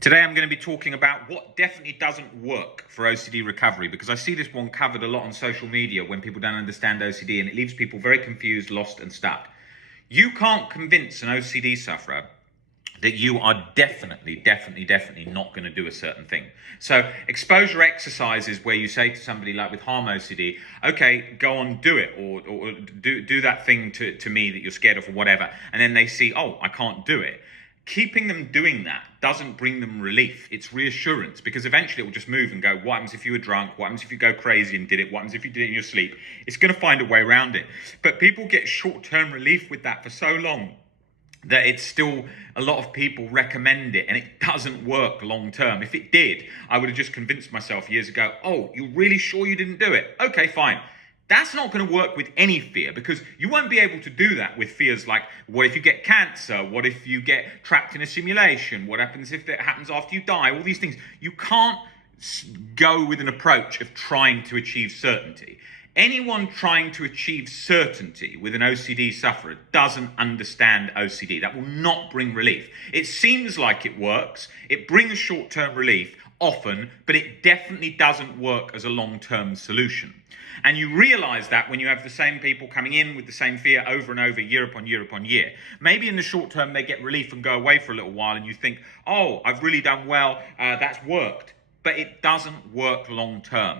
Today I'm going to be talking about what definitely doesn't work for OCD recovery, because I see this one covered a lot on social media when people don't understand OCD, and it leaves people very confused, lost and stuck. You can't convince an OCD sufferer that you are definitely not going to do a certain thing. So exposure exercise is where you say to somebody like with harm OCD, okay, go on, do it, or do that thing to me that you're scared of or whatever. And then they see, oh, I can't do it. Keeping them doing that doesn't bring them relief. It's reassurance, because eventually it will just move and go, what happens if you were drunk? What happens if you go crazy and did it? What happens if you did it in your sleep? It's going to find a way around it. But people get short-term relief with that for so long that it's still, a lot of people recommend it, and it doesn't work long term. If it did, I would have just convinced myself years ago, oh, you're really sure you didn't do it? Okay, fine. That's not going to work with any fear, because you won't be able to do that with fears like, what if you get cancer? What if you get trapped in a simulation? What happens if that happens after you die? All these things. You can't go with an approach of trying to achieve certainty. Anyone trying to achieve certainty with an OCD sufferer doesn't understand OCD. That will not bring relief. It seems like it works. It brings short-term relief often, but it definitely doesn't work as a long-term solution. And you realize that when you have the same people coming in with the same fear over and over, year upon year upon year. Maybe in the short term they get relief and go away for a little while, and you think, oh, I've really done well, that's worked. But it doesn't work long term.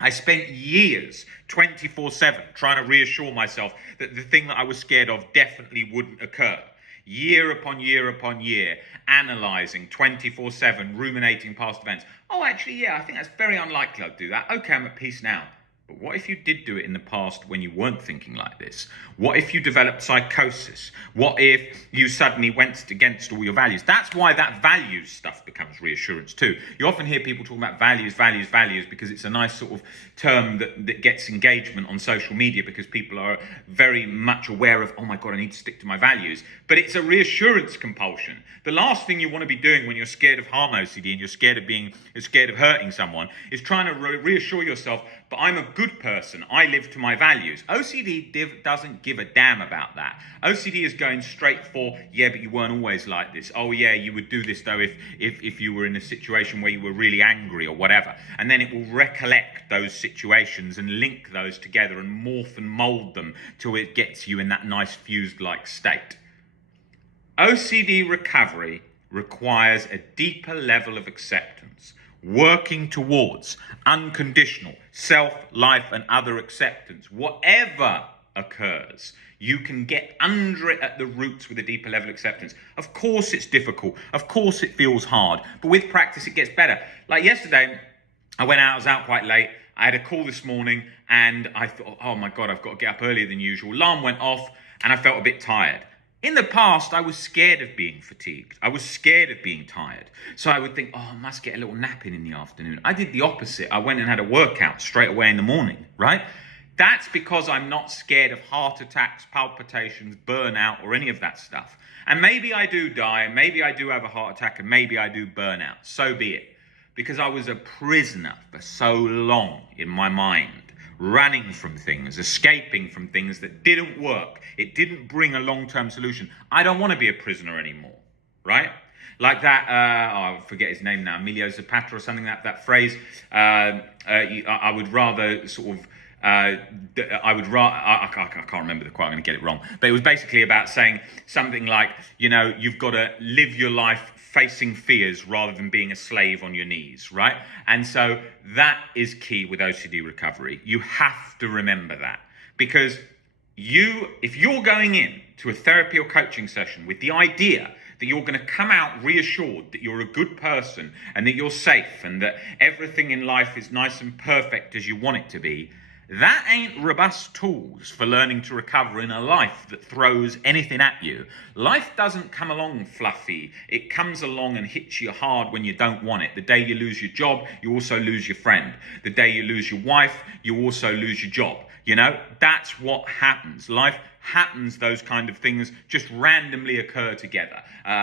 I spent years, 24/7, trying to reassure myself that the thing that I was scared of definitely wouldn't occur. Year upon year upon year, analysing 24/7, ruminating past events. Oh, actually, yeah, I think that's very unlikely I'll do that. Okay, I'm at peace now. But what if you did do it in the past when you weren't thinking like this? What if you developed psychosis? What if you suddenly went against all your values? That's why that values stuff becomes reassurance too. You often hear people talking about values, because it's a nice sort of term that gets engagement on social media, because people are very much aware of, oh my God, I need to stick to my values. But it's a reassurance compulsion. The last thing you want to be doing when you're scared of harm OCD and you're scared of hurting someone is trying to reassure yourself, but I'm a good person. I live to my values. OCD doesn't give a damn about that. OCD is going straight for, yeah, but you weren't always like this. Oh yeah, you would do this though if you were in a situation where you were really angry or whatever. And then it will recollect those situations and link those together and morph and mold them till it gets you in that nice fused-like state. OCD recovery requires a deeper level of acceptance, working towards unconditional self, life, and other acceptance. Whatever occurs, you can get under it at the roots with a deeper level of acceptance. Of course it's difficult. Of course it feels hard. But with practice, it gets better. Like yesterday, I was out quite late. I had a call this morning, and I thought, oh my God, I've got to get up earlier than usual. Alarm went off, and I felt a bit tired. In the past, I was scared of being fatigued. I was scared of being tired. So I would think, oh, I must get a little nap in the afternoon. I did the opposite. I went and had a workout straight away in the morning, right? That's because I'm not scared of heart attacks, palpitations, burnout, or any of that stuff. And maybe I do die, and maybe I do have a heart attack, and maybe I do burnout. So be it. Because I was a prisoner for so long in my mind, running from things, escaping from things that didn't work. It didn't bring a long-term solution. I don't want to be a prisoner anymore, right? Like that, I forget his name now, Emilio Zapata or something, that phrase, I would rather sort of, I can't remember the quote, I'm going to get it wrong. But it was basically about saying something like, you know, you've got to live your life facing fears rather than being a slave on your knees, right? And so that is key with OCD recovery. You have to remember that, because if you're going in to a therapy or coaching session with the idea that you're going to come out reassured that you're a good person and that you're safe and that everything in life is nice and perfect as you want it to be, that ain't robust tools for learning to recover in a life that throws anything at you. Life doesn't come along fluffy. It comes along and hits you hard when you don't want it. The day you lose your job, you also lose your friend. The day you lose your wife, you also lose your job. You know, that's what happens. Life happens, those kind of things just randomly occur together.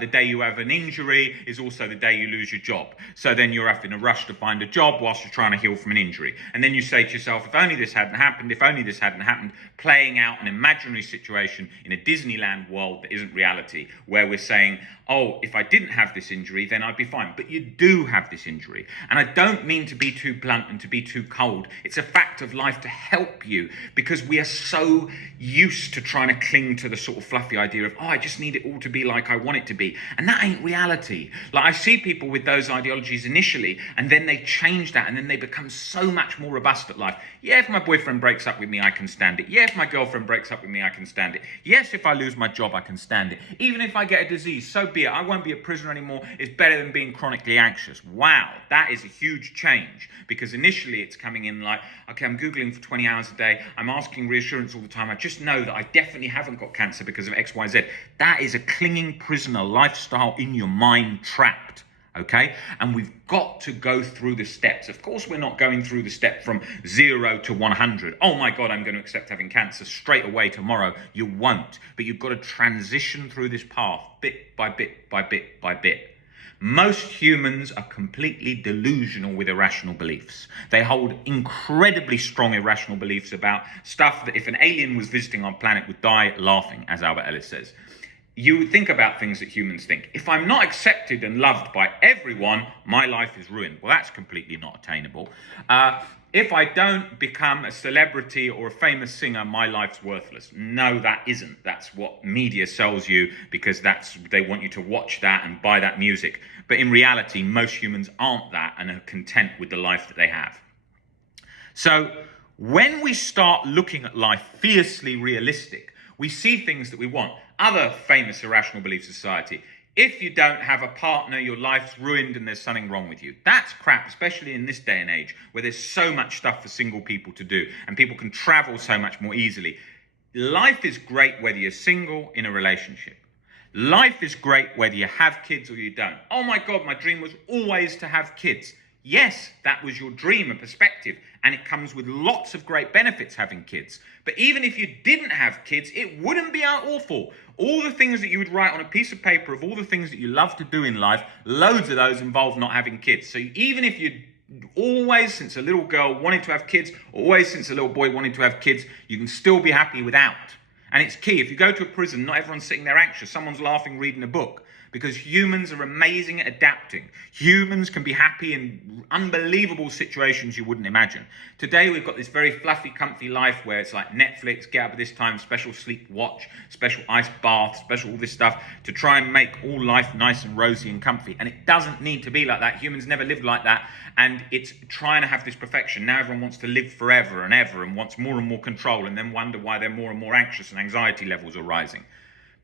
The day you have an injury is also the day you lose your job. So then you're up in a rush to find a job whilst you're trying to heal from an injury. And then you say to yourself, if only this hadn't happened, if only this hadn't happened, playing out an imaginary situation in a Disneyland world that isn't reality, where we're saying, oh, if I didn't have this injury, then I'd be fine. But you do have this injury. And I don't mean to be too blunt and to be too cold. It's a fact of life to help you, because we are so used to trying to cling to the sort of fluffy idea of, oh, I just need it all to be like I want it to be. And that ain't reality. Like, I see people with those ideologies initially, and then they change that, and then they become so much more robust at life. Yeah, if my boyfriend breaks up with me, I can stand it. Yeah, if my girlfriend breaks up with me, I can stand it. Yes, if I lose my job, I can stand it. Even if I get a disease, so be it. I won't be a prisoner anymore. It's better than being chronically anxious. Wow, that is a huge change, because initially it's coming in like, okay, I'm Googling for 20 hours a day. I'm asking reassurance all the time. I just know that I definitely haven't got cancer because of X, Y, Z. That is a clinging prisoner lifestyle in your mind, trapped. Okay, and we've got to go through the steps. Of course, we're not going through the step from 0 to 100. Oh my God, I'm going to accept having cancer straight away tomorrow. You won't, but you've got to transition through this path bit by bit by bit by bit. Most humans are completely delusional with irrational beliefs. They hold incredibly strong irrational beliefs about stuff that if an alien was visiting our planet would die laughing, as Albert Ellis says. You think about things that humans think. If I'm not accepted and loved by everyone, my life is ruined. Well, that's completely not attainable. If I don't become a celebrity or a famous singer, my life's worthless. No, that isn't. That's what media sells you, because they want you to watch that and buy that music. But in reality, most humans aren't that and are content with the life that they have. So when we start looking at life fiercely realistic, we see things that we want. Other famous irrational belief society. If you don't have a partner, your life's ruined and there's something wrong with you. That's crap, especially in this day and age where there's so much stuff for single people to do and people can travel so much more easily. Life is great whether you're single, in a relationship. Life is great whether you have kids or you don't. Oh my God, my dream was always to have kids. Yes, that was your dream, a perspective, and it comes with lots of great benefits having kids. But even if you didn't have kids, it wouldn't be awful. All the things that you would write on a piece of paper of all the things that you love to do in life, loads of those involve not having kids. So even if you always, since a little girl, wanted to have kids, always since a little boy wanted to have kids, you can still be happy without. And it's key. If you go to a prison, not everyone's sitting there anxious. Someone's laughing, reading a book. Because humans are amazing at adapting. Humans can be happy in unbelievable situations you wouldn't imagine. Today we've got this very fluffy, comfy life where it's like Netflix, get up at this time, special sleep watch, special ice bath, special all this stuff to try and make all life nice and rosy and comfy. And it doesn't need to be like that. Humans never lived like that. And it's trying to have this perfection. Now everyone wants to live forever and ever and wants more and more control, and then wonder why they're more and more anxious and anxiety levels are rising.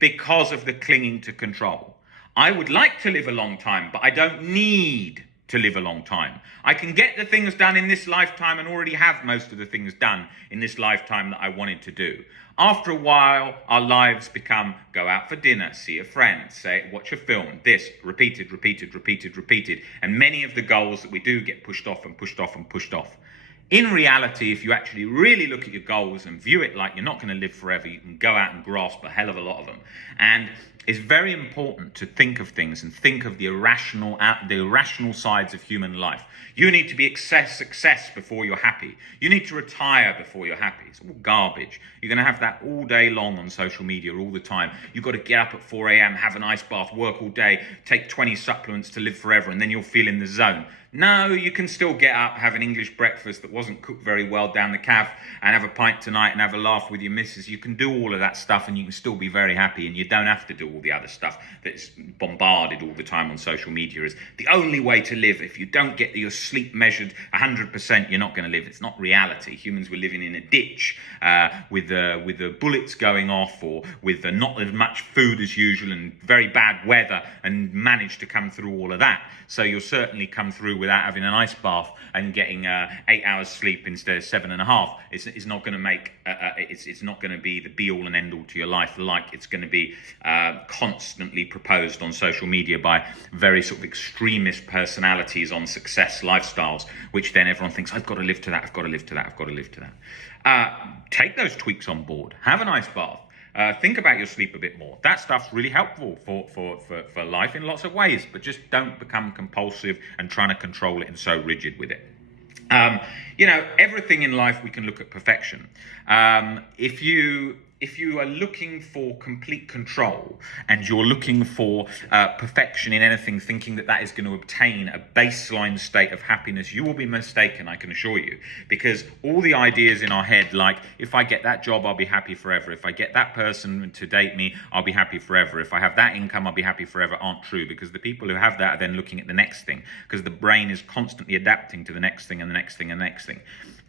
Because of the clinging to control. I would like to live a long time, but I don't need to live a long time. I can get the things done in this lifetime and already have most of the things done in this lifetime that I wanted to do. After a while, our lives become go out for dinner, see a friend, watch a film, this, repeated. And many of the goals that we do get pushed off and pushed off and pushed off. In reality, if you actually really look at your goals and view it like you're not going to live forever, you can go out and grasp a hell of a lot of them. And it's very important to think of things and think of the irrational sides of human life. You need to be success before you're happy. You need to retire before you're happy. It's all garbage. You're going to have that all day long on social media all the time. You've got to get up at 4 a.m., have an ice bath, work all day, take 20 supplements to live forever, and then you'll feel in the zone. No, you can still get up, have an English breakfast that wasn't cooked very well down the calf, and have a pint tonight and have a laugh with your missus. You can do all of that stuff and you can still be very happy, and you don't have to do all the other stuff that's bombarded all the time on social media. Is the only way to live. If you don't get your sleep measured 100%, you're not going to live. It's not reality. Humans were living in a ditch with the bullets going off, or with not as much food as usual and very bad weather, and managed to come through all of that. So you'll certainly come through without having an ice bath and getting 8 hours sleep instead of 7.5. It's not going to make it's not going to be the be all and end all to your life, like it's going to be constantly proposed on social media by very sort of extremist personalities on success lifestyles, which then everyone thinks, I've got to live to that, I've got to live to that, I've got to live to that. Take those tweaks on board. Have an ice bath. Think about your sleep a bit more. That stuff's really helpful for life in lots of ways, but just don't become compulsive and trying to control it and so rigid with it. Everything in life we can look at perfection. If you are looking for complete control and you're looking for perfection in anything, thinking that is going to obtain a baseline state of happiness, you will be mistaken, I can assure you. Because all the ideas in our head, like, if I get that job, I'll be happy forever. If I get that person to date me, I'll be happy forever. If I have that income, I'll be happy forever, aren't true. Because the people who have that are then looking at the next thing. Because the brain is constantly adapting to the next thing and the next thing and the next thing.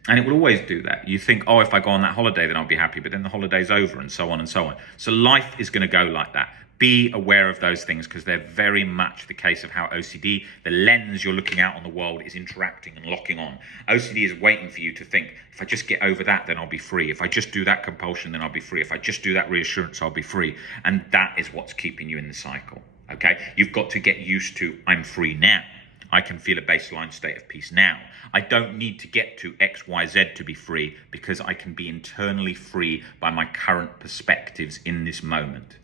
And it will always do that. You think, oh, if I go on that holiday, then I'll be happy. But then the holiday's over, and so on and so on. So life is going to go like that. Be aware of those things, because they're very much the case of how OCD, the lens you're looking out on the world, is interacting and locking on. OCD is waiting for you to think, if I just get over that, then I'll be free. If I just do that compulsion, then I'll be free. If I just do that reassurance, I'll be free. And that is what's keeping you in the cycle. Okay? You've got to get used to, I'm free now. I can feel a baseline state of peace now. I don't need to get to X, Y, Z to be free, because I can be internally free by my current perspectives in this moment.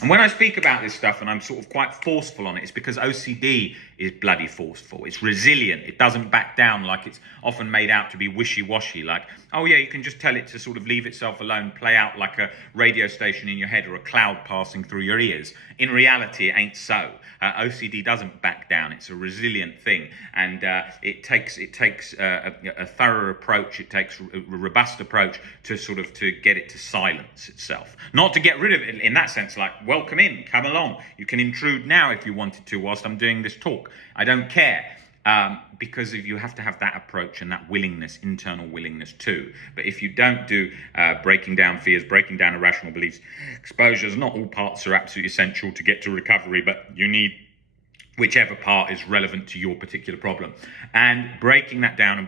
And when I speak about this stuff and I'm sort of quite forceful on it, it's because OCD is bloody forceful. It's resilient. It doesn't back down like it's often made out to be wishy-washy. Like, oh yeah, you can just tell it to sort of leave itself alone, play out like a radio station in your head or a cloud passing through your ears. In reality, it ain't so. OCD doesn't back down. It's a resilient thing, and it takes a thorough approach. It takes a robust approach to get it to silence itself, not to get rid of it in that sense. Like, welcome in, come along. You can intrude now if you wanted to whilst I'm doing this talk. I don't care. Because you have to have that approach and that willingness, internal willingness too. But if you don't do breaking down fears, breaking down irrational beliefs, exposures, not all parts are absolutely essential to get to recovery, but you need whichever part is relevant to your particular problem. And breaking that down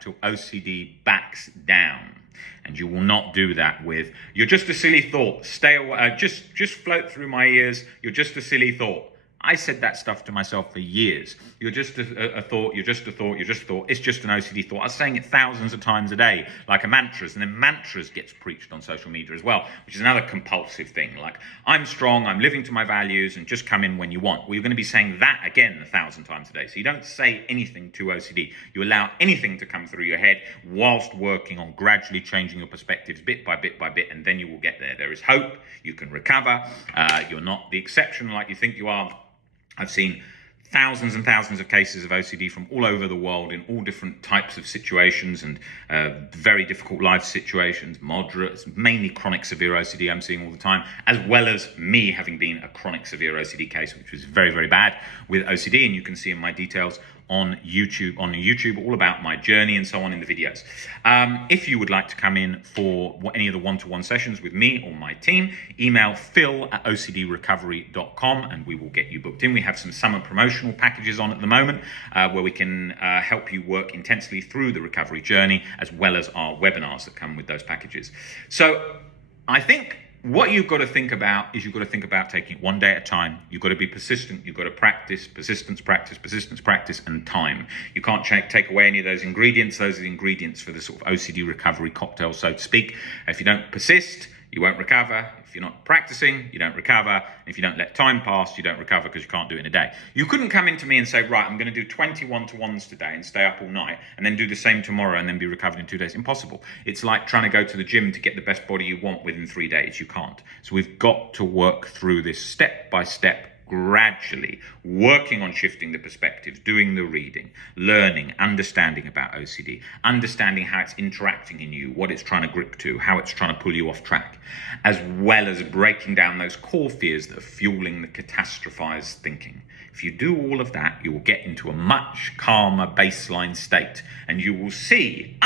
till OCD backs down. And you will not do that with, you're just a silly thought, stay away, just float through my ears, you're just a silly thought. I said that stuff to myself for years. You're just a thought, you're just a thought, you're just a thought. It's just an OCD thought. I was saying it thousands of times a day, like a mantras. And then mantras gets preached on social media as well, which is another compulsive thing. Like, I'm strong, I'm living to my values, and just come in when you want. Well, you're going to be saying that again 1,000 times a day. So you don't say anything to OCD. You allow anything to come through your head whilst working on gradually changing your perspectives bit by bit by bit, and then you will get there. There is hope. You can recover. You're not the exception like you think you are. I've seen thousands and thousands of cases of OCD from all over the world in all different types of situations and very difficult life situations, moderates, mainly chronic severe OCD I'm seeing all the time, as well as me having been a chronic severe OCD case, which was very, very bad with OCD. And you can see in my details on YouTube all about my journey and so on in the videos. If you would like to come in for any of the one-to-one sessions with me or my team, email phil@ocdrecovery.com and we will get you booked in. We have some summer promotional packages on at the moment where we can help you work intensely through the recovery journey, as well as our webinars that come with those packages. So I think what you've got to think about is you've got to think about taking it one day at a time. You've got to be persistent. You've got to practice, persistence, practice, and time. You can't take away any of those ingredients. Those are the ingredients for the sort of OCD recovery cocktail, so to speak. If you don't persist, you won't recover. If you're not practicing, you don't recover. And if you don't let time pass, you don't recover, because you can't do it in a day. You couldn't come into me and say, right, I'm going to do 20 one-to-ones today and stay up all night and then do the same tomorrow and then be recovered in 2 days. Impossible. It's like trying to go to the gym to get the best body you want within 3 days. You can't. So we've got to work through this step by step, gradually, working on shifting the perspectives, doing the reading, learning, understanding about OCD, understanding how it's interacting in you, what it's trying to grip to, how it's trying to pull you off track, as well as breaking down those core fears that are fueling the catastrophized thinking. If you do all of that, you will get into a much calmer baseline state, and you will see,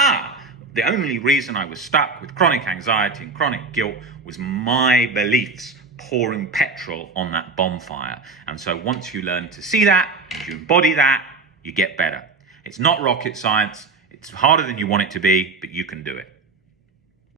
the only reason I was stuck with chronic anxiety and chronic guilt was my beliefs pouring petrol on that bonfire. And so once you learn to see that, and you embody that, you get better. It's not rocket science. It's harder than you want it to be, but you can do it.